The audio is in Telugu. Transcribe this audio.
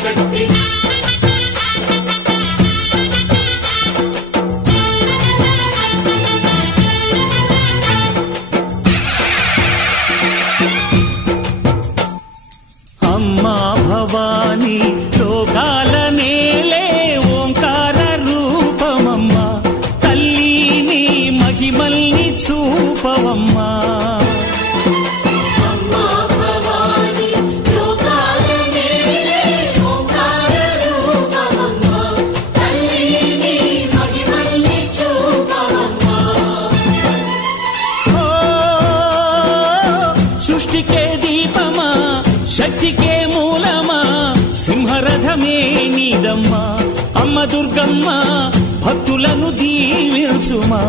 శక్తి అమ్మా భవానీ లోకాల నేలే ఓంకార రూపమమ్మా తల్లి నీ మహిమల్ని చూపవమ్మా సృష్టికే దీపమా శక్తికే మూలమా సింహరథమే నీదమ్మా అమ్మ దుర్గమ్మ భక్తులను దీవించుమా